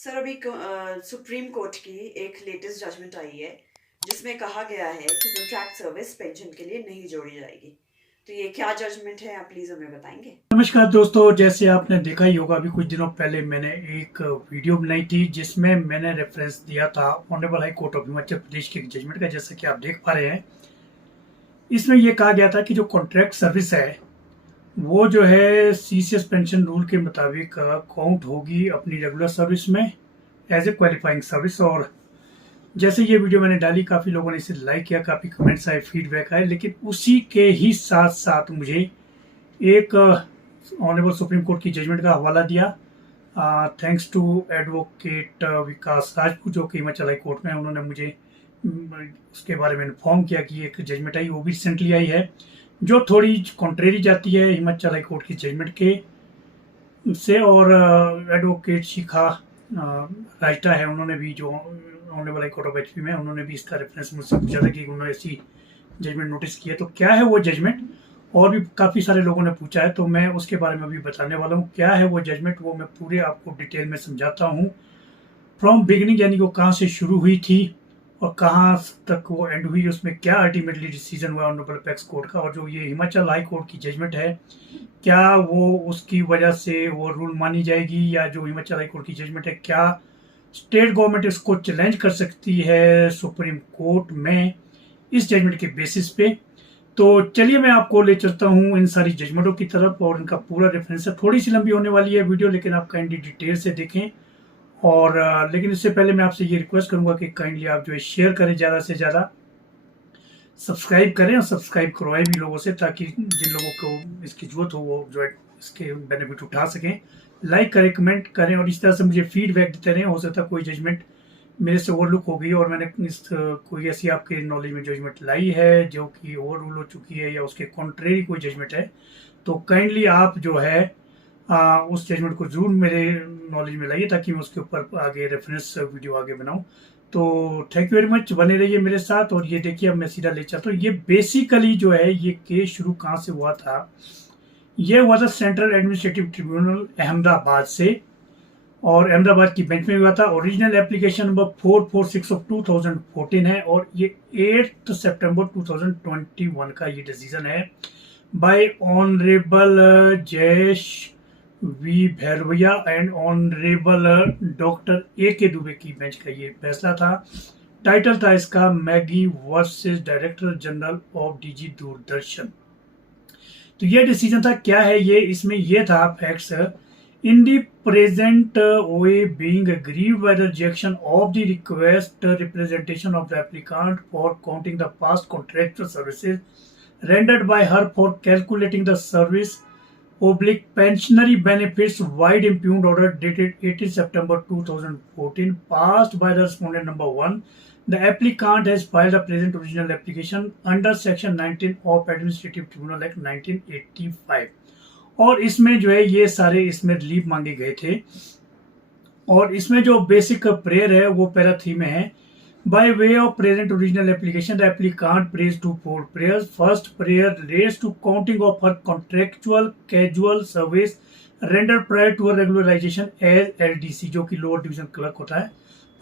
Sir अभी supreme court की एक लेटेस्ट जजमेंट आई है जिसमें कहा गया है कि कॉन्ट्रैक्ट सर्विस पेंशन के लिए नहीं जोड़ी जाएगी। तो ये क्या जजमेंट है, आप प्लीज हमें बताएंगे। नमस्कार दोस्तों, जैसे आपने देखा ही होगा, अभी कुछ दिनों पहले मैंने एक वीडियो बनाई थी जिसमें मैंने रेफरेंस दिया था honourable high court of Himachal Pradesh के जजमेंट का। जैसा कि आप देख पा रहे हैं, इसमें यह कहा गया था कि जो कॉन्ट्रैक्ट सर्विस है वो जो है सीसीएस पेंशन रूल के मुताबिक काउंट होगी अपनी रेगुलर सर्विस में एज ए क्वालिफाइंग सर्विस। और जैसे ये वीडियो मैंने डाली, काफ़ी लोगों ने इसे लाइक किया, काफ़ी कमेंट्स आए, फीडबैक आए, लेकिन उसी के ही साथ साथ मुझे एक ऑनरेबल सुप्रीम कोर्ट की जजमेंट का हवाला दिया। थैंक्स टू एडवोकेट विकास राजपूत, जो कि हिमाचल हाई कोर्ट में, उन्होंने मुझे उसके बारे में इन्फॉर्म किया कि एक जजमेंट आई, वो भी रिसेंटली आई है, जो थोड़ी कॉन्ट्रेरी जाती है हिमाचल हाई कोर्ट की जजमेंट के से। और एडवोकेट शिखा राजटा है, उन्होंने भी, जो honourable high court of HP में, उन्होंने भी इसका रेफरेंस मुझसे पूछा था कि उन्होंने ऐसी जजमेंट नोटिस किया। तो क्या है वो जजमेंट, और भी काफ़ी सारे लोगों ने पूछा है, तो मैं उसके बारे में अभी बताने वाला हूँ। क्या है वो जजमेंट, वो मैं पूरे आपको डिटेल में समझाता हूँ, फ्रॉम बिगिनिंग, यानी वो कहाँ से शुरू हुई थी और कहाँ तक वो एंड हुई, उसमें क्या अल्टीमेटली डिसीजन हुआ ऑनरेबल अपेक्स कोर्ट का। और जो ये हिमाचल हाई कोर्ट की जजमेंट है, क्या वो उसकी वजह से वो रूल मानी जाएगी, या जो हिमाचल हाई कोर्ट की जजमेंट है, क्या स्टेट गवर्नमेंट इसको चैलेंज कर सकती है सुप्रीम कोर्ट में इस जजमेंट के बेसिस पे। तो चलिए मैं आपको ले चलता हूँ इन सारी जजमेंटों की तरफ, और इनका पूरा रेफरेंस है। थोड़ी सी लंबी होने वाली है वीडियो, लेकिन आप काइंडली डिटेल से देखें। और लेकिन इससे पहले मैं आपसे ये रिक्वेस्ट करूंगा कि काइंडली आप जो है शेयर करें, ज़्यादा से ज़्यादा सब्सक्राइब करें, और सब्सक्राइब करवाएं भी लोगों से, ताकि जिन लोगों को इसकी जरूरत हो वो जो है इसके बेनिफिट उठा सकें। लाइक करें, कमेंट करें, और इस तरह से मुझे फीडबैक देते रहें। हो सकता है कोई जजमेंट मेरे से ओवरलुक हो गई और मैंने कोई ऐसी आपके नॉलेज में जजमेंट लाई है जो कि ओवर रूल हो चुकी है, या उसके कॉन्ट्रेरी कोई जजमेंट है, तो काइंडली आप जो है उस जजमेंट को जरूर मेरे नॉलेज में लाइए, ताकि मैं उसके ऊपर आगे रेफरेंस वीडियो आगे बनाऊं। तो थैंक यू वेरी मच, बने रहिए मेरे साथ। और ये देखिए, अब मैं सीधा ले चाहता हूँ। ये बेसिकली जो है, ये केस शुरू कहाँ से हुआ था, ये हुआ था सेंट्रल एडमिनिस्ट्रेटिव ट्रिब्यूनल अहमदाबाद से, और अहमदाबाद की बेंच में हुआ था। ओरिजिनल एप्लीकेशन नंबर 446 ऑफ 2014 है, और ये 8 सितंबर 2021 का ये डिसीजन है by honourable Jayesh V Bhairavia and honourable doctor A K Dubey की बेंच का ये फैसला था। टाइटल था इसका Maggi versus director general of DG Doordarshan. तो ये डिसीजन था, क्या है ये, इसमें ये था facts. In the present way being aggrieved by the rejection of the request representation of the applicant for counting the past contractual services rendered by her for calculating the service oblique pensionary benefits wide impugned order dated 18 September 2014 passed by the respondent number 1. The applicant has filed the present original application under section 19 of Administrative Tribunal Act 1985, और इसमें जो है ये सारे इसमें relief मांगे गए थे। और इसमें जो बेसिक प्रेयर है वो पैरा 3 में है। By way of present original application the applicant prays to 4 prayers. First prayer relates to counting of her contractual casual service render prior to regularisation as LDC, जो कि लोअर डिवीजन क्लर्क होता है,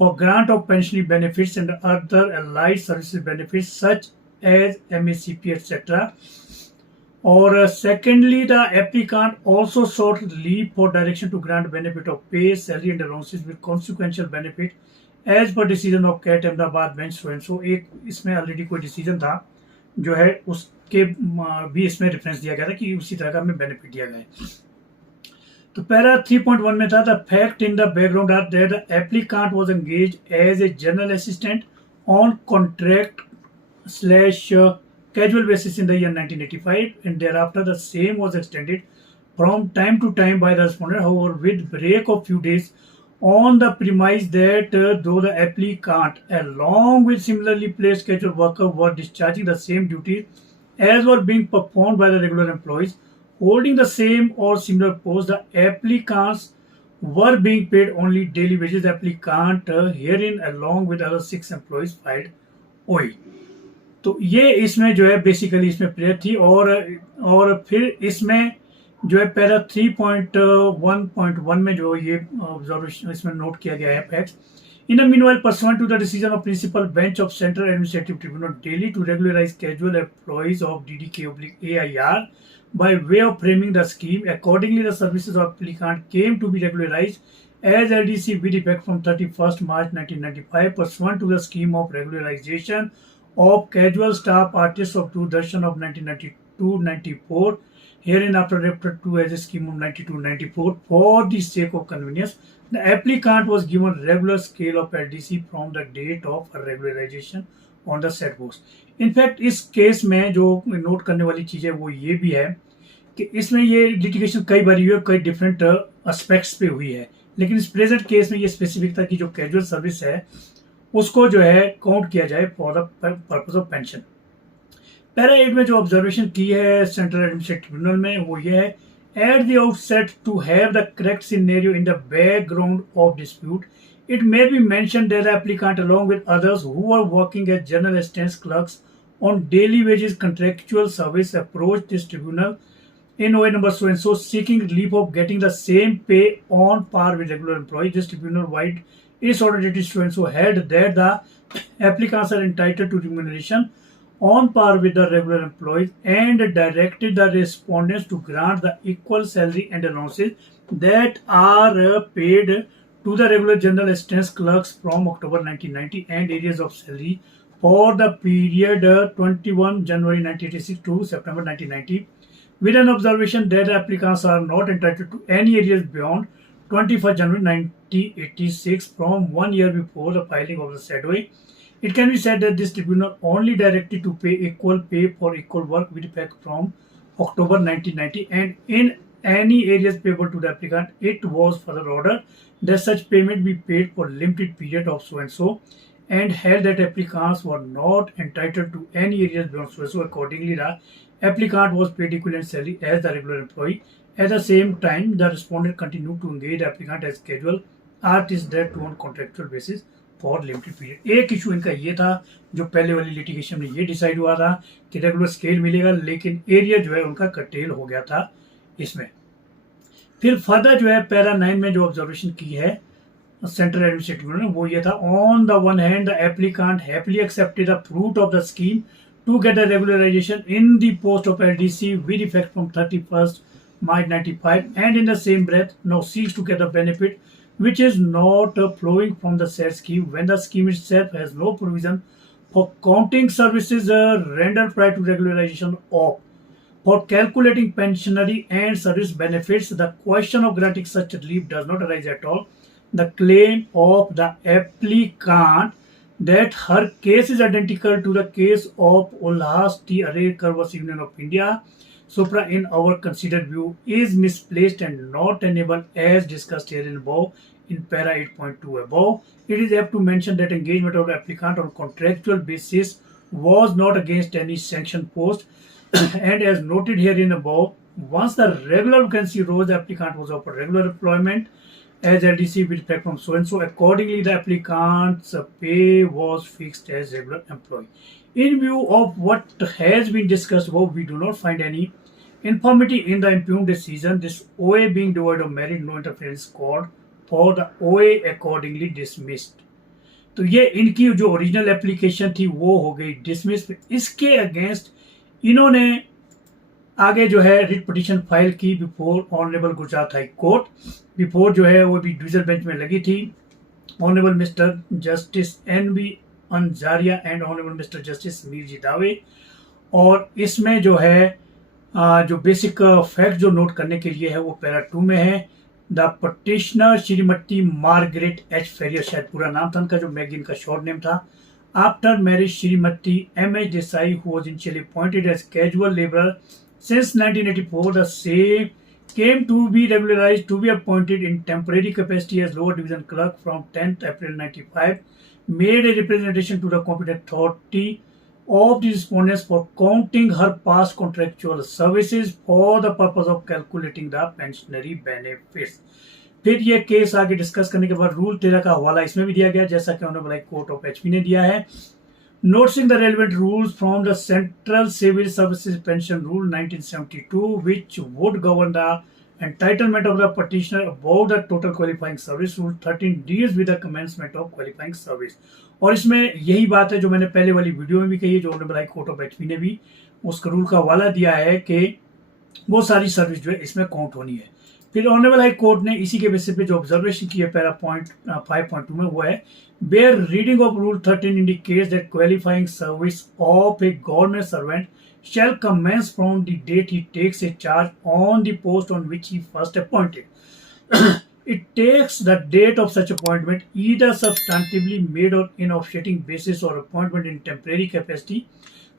for grant of pensionary benefits and other allied services benefits such as MACP et cetera. Or secondly, the applicant also sought leave for direction to grant benefit of pay, salary and allowances with consequential benefit as per decision of CAT Ahmedabad bench so and so। एक इसमें already कोई decision था जो है, उसके भी इसमें reference दिया गया था कि उसी तरह का हमें बेनिफिट दिया गया है। तो पैरा 3.1 में था, the fact in the background are that the applicant was engaged as a general assistant on contract slash casual basis in the year 1985, and thereafter the same was extended from time to time by the respondent, however with break of few days, on the premise that though the applicant along with similarly placed casual worker were discharging the same duties as were being performed by the regular employees holding the same or similar post, the applicants were being paid only daily wages. The applicant herein along with other 6 employees filed OE। तो ये इसमें जो है basically इसमें prayer थी। और फिर इसमें जो है पैरा 3.1.1 में जो ये ऑब्जर्वेशन इसमें नोट किया गया है facts. In the meanwhile, pursuant to the decision of Principal Bench of Central Administrative Tribunal Delhi to regularize casual employees of DDK/AIR by way of framing the scheme, accordingly the services of applicant came to be regularized as LDC with effect from 31st March 1995 pursuant to the scheme of regularization of casual staff artists of Doordarshan of 1992-94, hereinafter referred to as a scheme of 92-94 for the sake of convenience. The applicant was given regular scale of LDC from the date of regularization on the set post. In fact, इस case में जो note करने वाली चीज है वो ये भी है कि इसमें ये लिटिगेशन कई बार हुई है, कई डिफरेंट एस्पेक्ट्स पे हुई है, लेकिन इस प्रेजेंट केस में ये स्पेसिफिक था कि जो कैजुअल सर्विस है उसको जो है काउंट किया जाए for the purpose of pension. Para 8 में जो ऑब्जर्वेशन की है सेंट्रल एडमिनिस्ट्रेटिव ट्रिब्यूनल में वो ये है, at the outset to have the correct scenario in the background of dispute, it may be mentioned that the applicant along with others who are working as general assistance clerks on daily wages contractual service approached this tribunal in OA number so and so seeking relief of getting the same pay on par with regular employees. This tribunal wide its order so and so held that the applicants are entitled to remuneration on par with the regular employees and directed the respondents to grant the equal salary and allowances that are paid to the regular general assistance clerks from October 1990 and areas of salary for the period 21 January 1986 to September 1990, with an observation that applicants are not entitled to any areas beyond 21st January 1986 from 1 year before the filing of the said OA. It can be said that this tribunal only directed to pay equal pay for equal work with effect from October 1990 and in any areas payable to the applicant, it was further ordered that such payment be paid for limited period of so and so and held that applicants were not entitled to any areas beyond so and so. Accordingly, the applicant was paid equivalent salary as the regular employee. At the same time, the respondent continued to engage the applicant as casual artist that on contractual basis for limited period. एक issue इनका ये था जो पहले वाली litigation में ये decide हुआ था कि रेगुलर स्केल मिलेगा, लेकिन एरिया जो है उनका कटेल हो गया था इसमें. फिर फर्दर जो है पैरा 9 में जो ऑब्जर्वेशन की है सेंट्रल एडमिनिस्ट्रेटिव ने वो ये था, on the one hand the applicant happily accepted the fruit of the scheme to get the regularisation in the post of LDC with effect from 31st March 95 and in the same breath now seeks to get the benefit which is not flowing from the said scheme when the scheme itself has no provision for counting services rendered prior to regularization of for calculating pensionary and service benefits. The question of granting such relief does not arise at all. The claim of the applicant that her case is identical to the case of Ulhas T. Arrekar vs. Union of India Supra in our considered view is misplaced and not tenable as discussed here in above in para 8.2 above. It is apt to mention that engagement of the applicant on contractual basis was not against any sanction post and as noted here in above, once the regular vacancy rose, the applicant was offered regular employment as LDC with effect from so and so. Accordingly, the applicant's pay was fixed as regular employee. In view of what has been discussed above, we do not find any infirmity in the impugned decision. This OA being devoid of merit, no interference called for the OA accordingly dismissed. तो ये इनकी जो original application थी वो हो गई dismiss. इसके against इन्होंने आगे जो है रिट पिटीशन फाइल की before honourable Gujarat high court. Before जो है वो भी डिवीजन बेंच में लगी थी. Honourable mister justice NB Anjaria and honourable mister justice Samir J Dave. और इसमें जो है जो बेसिक फैक्ट जो नोट करने के लिए है वो पैरा 2 में है. The petitioner Shrimati Margaret H Ferrier, शायद पूरा नाम था उनका, जो मैगी इनका शॉर्ट नेम था. After marriage Shrimati MH Desai who was initially appointed as casual labourer since 1984, the same came to be regularized to be appointed in temporary capacity as lower division clerk from 10th April 95, made a representation to the competent authority of the respondents for counting her past contractual services for the purpose of calculating the pensionary benefits. फिर ये case आगे discuss करने के बाद rule 13 का हवाला इसमें भी दिया गया, जैसा कि honourable high court of HP ने दिया है. noticing the relevant rules from the Central Civil Services Pension Rule 1972, which would govern the entitlement of the petitioner above the total qualifying service. Rule 13 deals with the commencement of qualifying service. और इसमें यही बात है जो मैंने पहले वाली video में भी कही है, जो honourable high court of HP ने भी उसका रूल का हवाला दिया है कि वो सारी सर्विस जो है इसमें काउंट होनी है। फिर ऑनरेबल हाई कोर्ट ने इसी के बेसिस पे जो ऑब्जर्वेशन की है पैरा पॉइंट 5.2 में वो है, where reading of Rule 13 indicates that qualifying service of a government servant shall commence from the date he takes a charge on the post on which he first appointed. It takes the date of such appointment, either substantively made on in officiating basis or appointment in temporary capacity.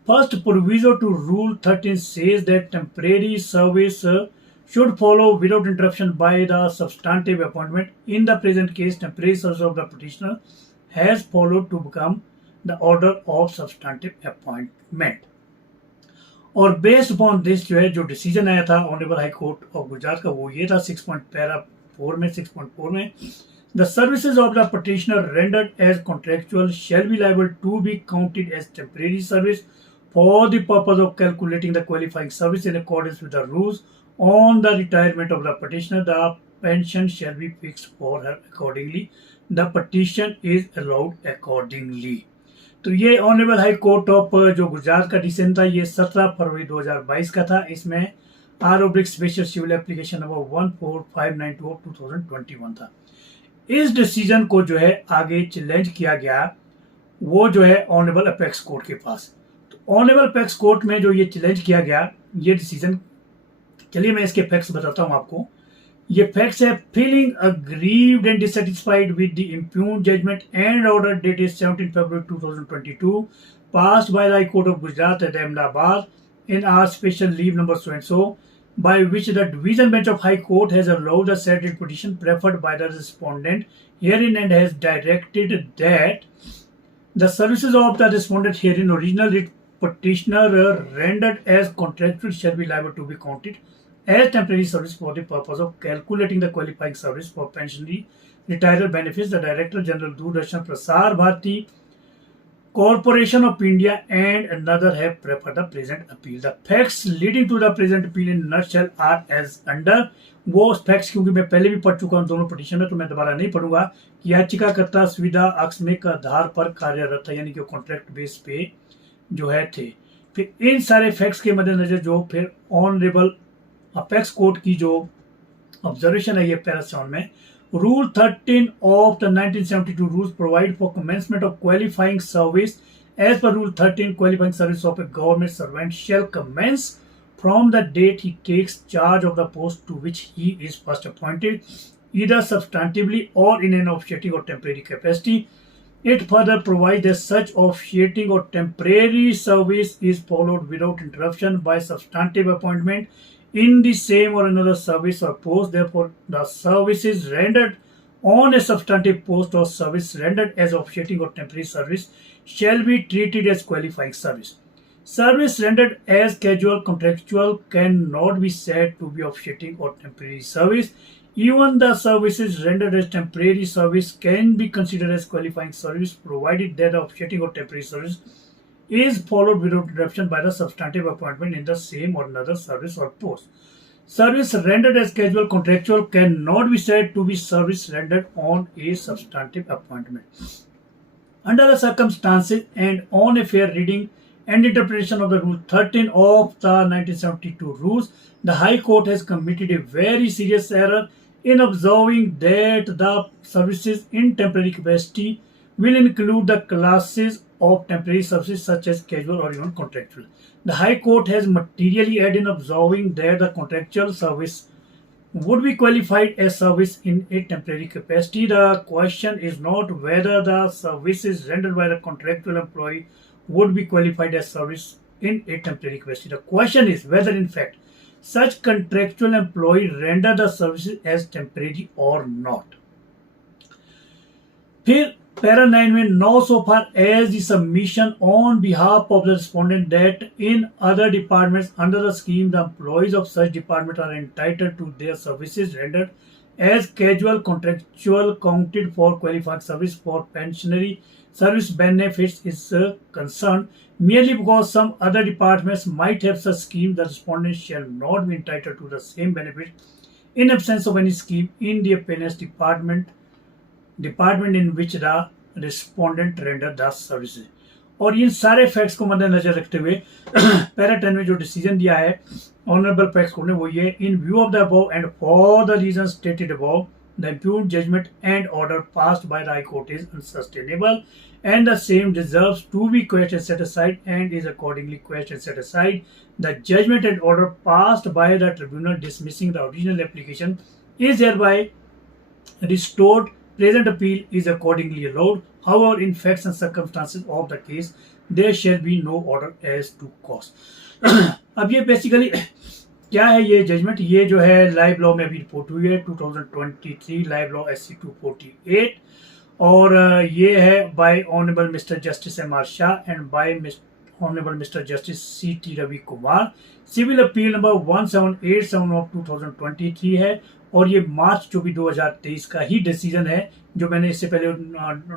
First proviso to Rule 13 says that temporary service should follow without interruption by the substantive appointment. In the present case, temporary service of the petitioner has followed to become the order of substantive appointment. और based upon this जो है जो decision आया था honourable high court of Gujarat का वो ये था 6.4 में the services of the petitioner rendered as contractual shall be liable to be counted as temporary service for the purpose of calculating the qualifying service in accordance with the rules on the retirement of the petitioner. The pension shall be fixed for her accordingly. The petition is allowed accordingly. तो ये honourable high court of जो गुजरात का decision था ये 17 फरवरी 2022 का था। इसमें R/Oblique special civil application number 14592 of 2021 था। इस डिसीजन को जो है आगे चैलेंज किया गया वो जो है ऑनरेबल अपेक्स कोर्ट के पास। तो ऑनरेबल अपेक्स कोर्ट में जो ये चैलेंज किया गया ये डिसीजन, चलिए मैं इसके फैक्ट्स बताता हूं आपको। ये फैक्ट्स है, feeling aggrieved and dissatisfied with the impugned judgment and order dated 17 February 2022 passed by the High Court of Gujrat at Ahmedabad in our special leave number so and so, by which the division bench of High Court has allowed the said petition preferred by the respondent herein and has directed that the services of the respondent herein original writ petitioner rendered as contractual shall be liable to be counted as temporary service for the purpose of calculating the qualifying service for pensionary retirement benefits. The Director General Doordarshan, Prasar, Bharti, Corporation of India and another have preferred the present appeal. The facts leading to the present appeal in nutshell are as under. वो facts क्योंकि मैं पहले भी पढ़ चुका हूं दोनों petition में तो मैं दोबारा नहीं पढ़ूंगा। याचिकाकर्ता सुविधा आकस्मिक आधार पर कार्यरत था, यानी कि कॉन्ट्रैक्ट बेस पे जो है थे। फिर इन सारे फैक्ट्स के मद्देनजर जो फिर ऑनरेबल अपेक्स कोर्ट की जो ऑब्जर्वेशन है ये पैरा 7 में, Rule 13 of the 1972 rules provide for commencement of qualifying service. As per Rule 13, qualifying service of a government servant shall commence from the date he takes charge of the post to which he is first appointed, either substantively or in an officiating or temporary capacity. It further provides that such officiating or temporary service is followed without interruption by substantive appointment in the same or another service or post. Therefore, the services rendered on a substantive post or service rendered as officiating or temporary service shall be treated as qualifying service. Service rendered as casual contractual cannot be said to be officiating or temporary service. Even the services rendered as temporary service can be considered as qualifying service provided that the officiating or temporary service is followed without interruption by the substantive appointment in the same or another service or post. Service rendered as casual contractual cannot be said to be service rendered on a substantive appointment. Under the circumstances and on a fair reading and interpretation of the Rule 13 of the 1972 rules, the High Court has committed a very serious error in observing that the services in temporary capacity will include the classes of temporary services such as casual or even contractual. The High Court has materially erred in observing that the contractual service would be qualified as service in a temporary capacity. The question is not whether the services rendered by the contractual employee would be qualified as service in a temporary capacity. The question is whether in fact such contractual employee render the services as temporary or not. फिर para 9 में now so far as the submission on behalf of the respondent that in other departments under the scheme the employees of such department are entitled to their services rendered as casual contractual counted for qualified service for pensionary service benefits is concerned. Merely because some other departments might have such scheme, the respondent shall not be entitled to the same benefit in absence of any scheme in the appearance department in which the respondent render the services. और इन सारे facts को मद्देनजर रखते हुए para 10 में जो decision दिया है ऑनरेबल फैक्ट्स कोर्ट ने वो ये in view of the above and for the reason stated above the impugned judgment and order passed by the high court is unsustainable and the same deserves to be quashed and set aside and is accordingly quashed and set aside. The judgment and order passed by the tribunal dismissing the original application is hereby restored. Present appeal is accordingly allowed. However, in facts and circumstances of the case, there shall be no order as to cause. अब ये basically क्या है ये judgement? ये जो है live law में अभी रिपोर्ट हुई है 2023 लाइव लॉ SC 248 और ये है by honourable mister justice MR Shah and by honourable mister justice CT Ravikumar. Civil appeal number 1787 of 2023 है और ये मार्च 24 2023 का ही डिसीजन है जो मैंने इससे पहले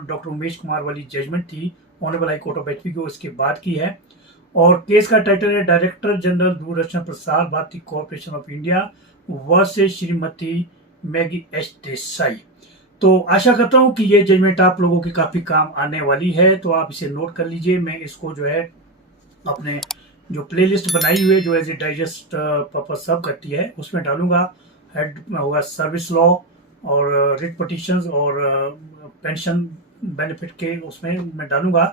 डॉक्टर उमेश कुमार वाली जजमेंट थी honourable high court of HP को इसके बाद की है. और केस का टाइटल है director general Doordarshan Prasar Bharati corporation of India versus Shrimati Maggie H Desai. तो आशा करता हूँ कि ये जजमेंट आप लोगों के काफ़ी काम आने वाली है, तो आप इसे नोट कर लीजिए. मैं इसको जो है अपने जो प्लेलिस्ट बनाई हुई है जो as a digest purpose serve करती है उसमें डालूंगा. हेड में होगा सर्विस लॉ और रिट पटिशंस और पेंशन बेनिफिट के उसमें मैं डालूंगा,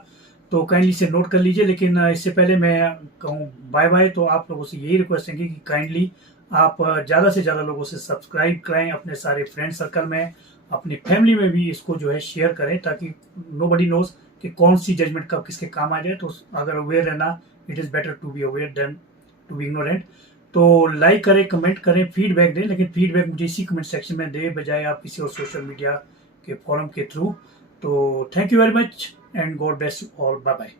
तो काइंडली इसे नोट कर लीजिए. लेकिन इससे पहले मैं कहूँ बाय बाय, तो आप लोगों से यही रिक्वेस्ट है कि काइंडली आप ज़्यादा से ज़्यादा लोगों से सब्सक्राइब कराएं, अपने सारे फ्रेंड सर्कल में अपनी फैमिली में भी इसको जो है शेयर करें ताकि नोबडी नोज कि कौन सी जजमेंट कब किसके काम आ जाए. तो अगर अवेयर रहना, it is better to be aware than to be ignorant. तो लाइक करें, कमेंट करें, फीडबैक दें, लेकिन फीडबैक मुझे इसी कमेंट सेक्शन में दे बजाय आप किसी और सोशल मीडिया के फॉरम के थ्रू. तो thank you very much and God bless you all. Bye bye.